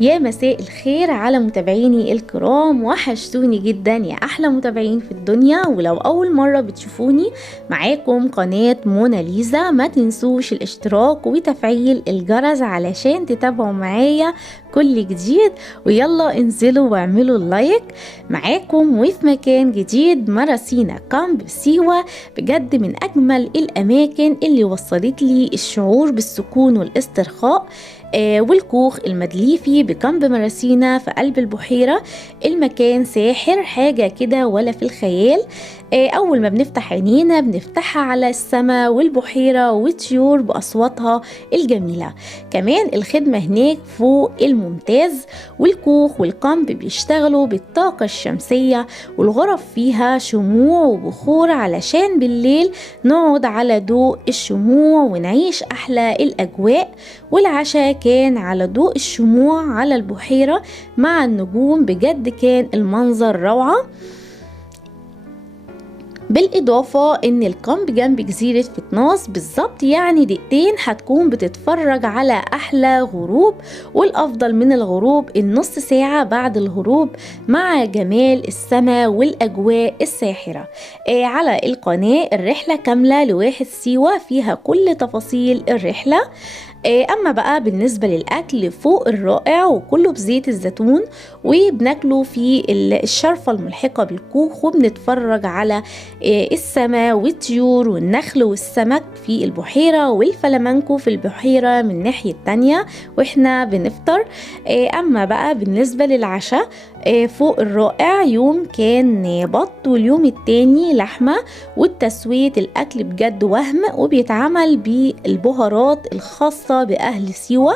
يا مساء الخير على متابعيني الكرام، وحشتوني جدا يا احلى متابعين في الدنيا. ولو اول مرة بتشوفوني، معاكم قناة موناليزا. ما تنسوش الاشتراك وتفعيل الجرس علشان تتابعوا معايا كل جديد، ويلا انزلوا واعملوا اللايك. معاكم وفي مكان جديد، مراسينا كامب سيوة. بجد من اجمل الاماكن اللي وصلت لي الشعور بالسكون والاسترخاء. والكوخ المدليفي بكامب مراسينا في قلب البحيرة. المكان ساحر، حاجة كده ولا في الخيال. أول ما بنفتح عينينا بنفتحها على السماء والبحيرة والطيور بأصواتها الجميلة. كمان الخدمة هناك فوق الممتاز، والكوخ والكامب بيشتغلوا بالطاقة الشمسية، والغرف فيها شموع وبخور علشان بالليل نقعد على ضوء الشموع ونعيش أحلى الأجواء. والعشاء كان على ضوء الشموع على البحيرة مع النجوم، بجد كان المنظر روعة. بالإضافة إن الكامب جنب جزيرة فتناس بالظبط، يعني دقيقتين هتكون بتتفرج على أحلى غروب. والأفضل من الغروب النص ساعة بعد الغروب مع جمال السماء والأجواء الساحرة. على القناة الرحلة كاملة لواحد سيوة فيها كل تفاصيل الرحلة. أما بقى بالنسبة للأكل فوق الرائع، وكله بزيت الزيتون، وبناكله في الشرفة الملحقة بالكوخ، وبنتفرج على السماء والطيور والنخل والسمك في البحيرة، والفلامنكو في البحيرة من الناحية التانية واحنا بنفطر. أما بقى بالنسبة للعشاء فوق الرائع، يوم كان بط واليوم التاني لحمة. والتسوية الأكل بجد وهم، وبيتعمل بالبهارات الخاصة بأهل سيوة.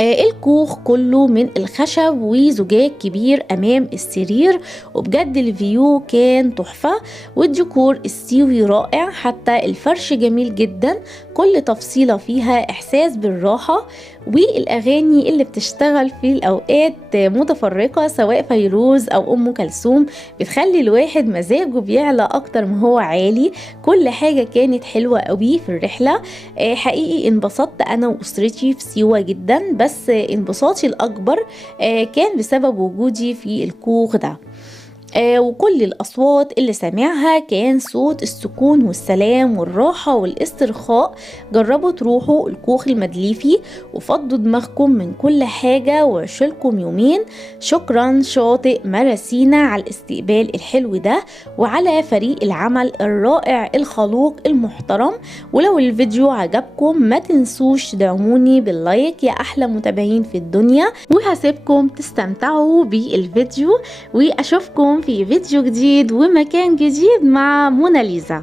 الكوخ كله من الخشب وزجاج كبير أمام السرير، وبجد الفيو كان تحفة. والديكور السيوي رائع، حتى الفرش جميل جدا، كل تفصيلة فيها إحساس بالراحة. والأغاني اللي بتشتغل في الأوقات متفرقة، سواء فيروز أو أم كلثوم، بتخلي الواحد مزاجه بيعلى أكتر ما هو عالي. كل حاجة كانت حلوة قوي في الرحلة. حقيقي انبسطت أنا وأسرتي في سيوة جدا، بس انبساطي الأكبر كان بسبب وجودي في الكوخ ده. وكل الأصوات اللي سمعها كان صوت السكون والسلام والراحة والاسترخاء. جربوا تروحوا الكوخ المدليفي وفضوا دماغكم من كل حاجة وعشلكم يومين. شكرا شاطئ مراسينا على الاستقبال الحلو ده، وعلى فريق العمل الرائع الخلوق المحترم. ولو الفيديو عجبكم ما تنسوش تدعموني باللايك يا أحلى متابعين في الدنيا، وهسيبكم تستمتعوا بالفيديو، وأشوفكم في فيديو جديد ومكان جديد مع موناليزا.